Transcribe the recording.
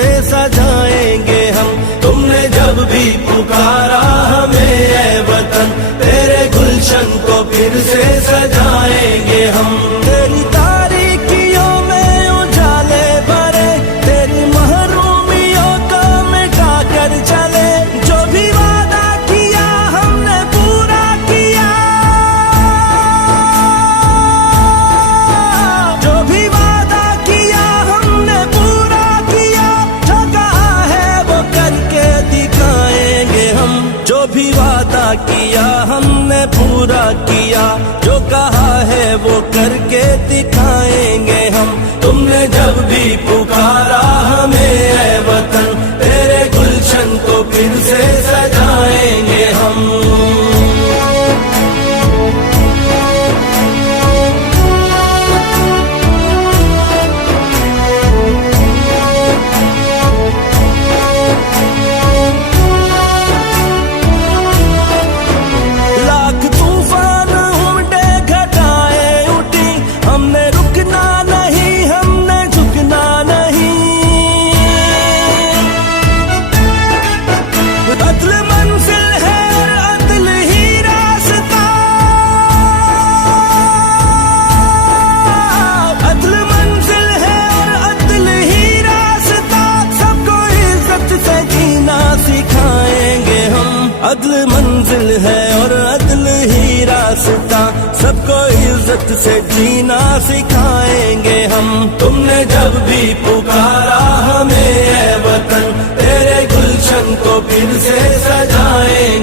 से सजाएंगे हम। तुमने जब भी पुकारा हमें ऐ वतन, तेरे गुलशन को फिर से सजाएंगे हम। तेरी तारीकियों में उजाले भरे, तेरी महरूमियों को मिटा कर चले। जो भी वादा किया हमने पूरा किया, जो भी वादा किया हमने पूरा किया। जो कहा है वो करके दिखाएंगे हम। जो भी वादा किया हमने पूरा किया, जो कहा है वो करके दिखाएंगे हम। तुमने जब भी पुकारा हमें ऐ वतन, तेरे गुलशन को फिर से सजाएंगे हम। अदल मंजिल है और अदल ही रास्ता, सबको इज्जत से जीना सिखाएंगे हम। तुमने जब भी पुकारा हमें ऐ वतन, तेरे गुलशन को फिर से सजाएंगे।